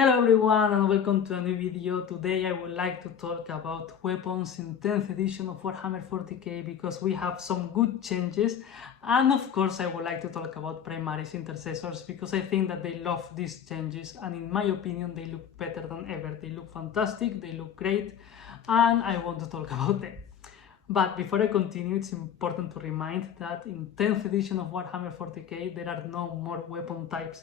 Hello everyone and welcome to a new video. Today I would like to talk about weapons in 10th edition of Warhammer 40k because we have some good changes, and of course I would like to talk about Primaris Intercessors because I think that they love these changes and in my opinion they look better than ever. They look fantastic, they look great, and I want to talk about them. But before I continue, it's important to remind that in 10th edition of Warhammer 40k there are no more weapon types.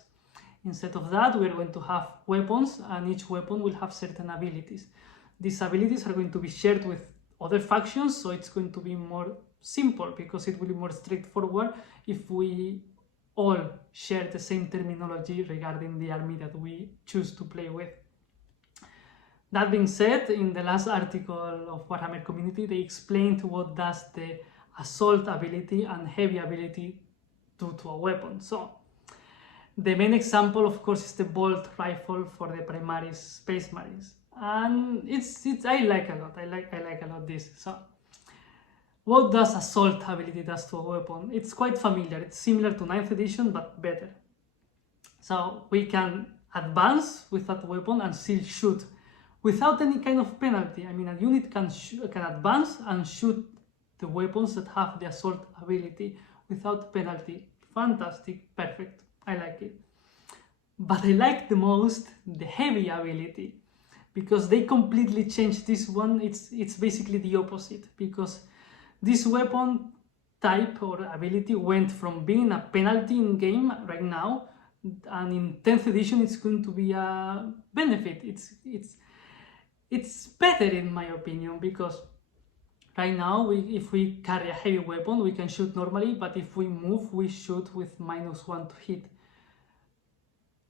Instead of that, we are going to have weapons, and each weapon will have certain abilities. These abilities are going to be shared with other factions, so it's going to be more simple because it will be more straightforward if we all share the same terminology regarding the army that we choose to play with. That being said, in the last article of Warhammer Community, they explained what does the assault ability and heavy ability do to a weapon. So the main example, of course, is the bolt rifle for the Primaris Space Marines, and it's I like a lot. I like a lot this. So, what does assault ability does to a weapon? It's quite familiar. It's similar to 9th edition, but better. So we can advance with that weapon and still shoot without any kind of penalty. I mean, a unit can advance and shoot the weapons that have the assault ability without penalty. Fantastic, perfect. I like it. But I like the most the heavy ability because they completely changed this one. It's basically the opposite because this weapon type or ability went from being a penalty in game right now, and in 10th edition it's going to be a benefit. It's better in my opinion because right now, if we carry a heavy weapon, we can shoot normally, but if we move, we shoot with -1 to hit.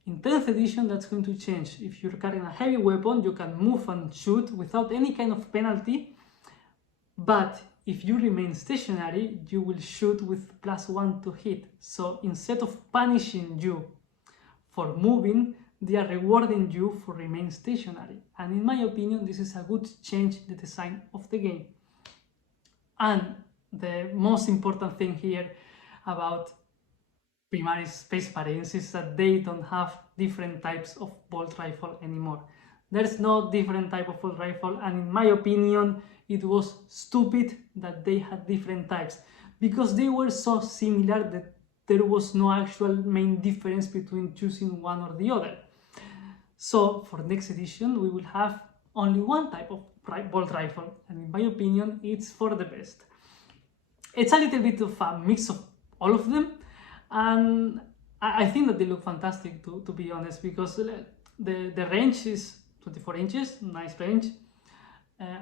In 10th edition, that's going to change. If you're carrying a heavy weapon, you can move and shoot without any kind of penalty, but if you remain stationary, you will shoot with +1 to hit. So instead of punishing you for moving, they are rewarding you for remaining stationary. And in my opinion, this is a good change in the design of the game. And the most important thing here about Primaris Space Marines is that they don't have different types of bolt rifle anymore. There's no different type of bolt rifle, and in my opinion, it was stupid that they had different types because they were so similar that there was no actual main difference between choosing one or the other. So for next edition, we will have only one type of bolt rifle, and in my opinion, it's for the best. It's a little bit of a mix of all of them, and I think that they look fantastic to be honest, because the range is 24 inches, nice range.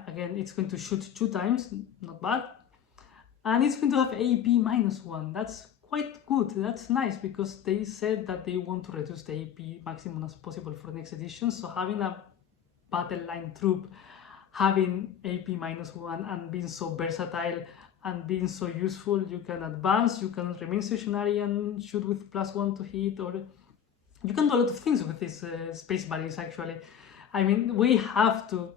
Again, it's going to shoot 2 times, not bad, and it's going to have AP -1. That's quite good, that's nice, because they said that they want to reduce the AP maximum as possible for next edition, so having a battle line troop having AP -1 and being so versatile and being so useful, you can advance, you can remain stationary and shoot with +1 to hit, or you can do a lot of things with these Space Marines actually. I mean, we have to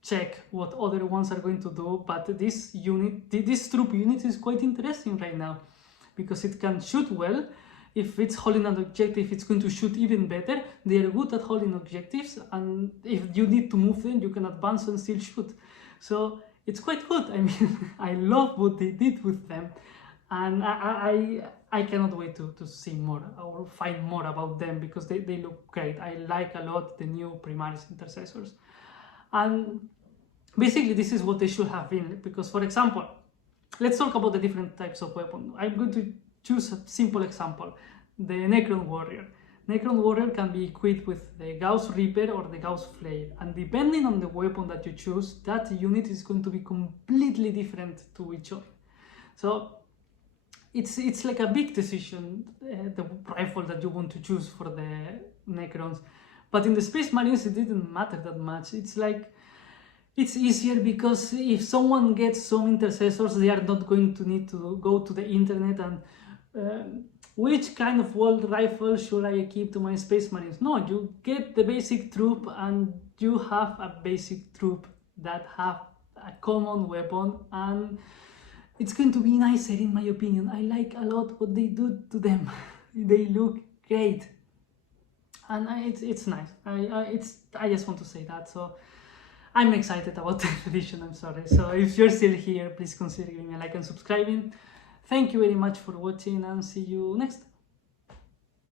check what other ones are going to do, but this unit, this troop unit is quite interesting right now because it can shoot well. If it's holding an objective, it's going to shoot even better. They are good at holding objectives, and if you need to move them, you can advance and still shoot. So it's quite good. I mean, I love what they did with them, and I cannot wait to see more or find more about them because they look great. I like a lot the new Primaris Intercessors, and basically this is what they should have been. Because, for example, let's talk about the different types of weapon. I'm going to choose a simple example, the Necron Warrior. Necron Warrior can be equipped with the Gauss Reaper or the Gauss Flail, and depending on the weapon that you choose, that unit is going to be completely different to each other. So it's like a big decision, the rifle that you want to choose for the Necrons. But in the Space Marines it didn't matter that much. It's like, it's easier because if someone gets some intercessors, they are not going to need to go to the internet and which kind of bolt rifle should I equip to my Space Marines? No, you get the basic troop and you have a basic troop that have a common weapon, and it's going to be nicer in my opinion. I like a lot what they do to them. They look great. and it's nice. I just want to say that. So I'm excited about 10th edition. I'm sorry. So if you're still here, please consider giving me a like and subscribing. Thank you very much for watching, and see you next.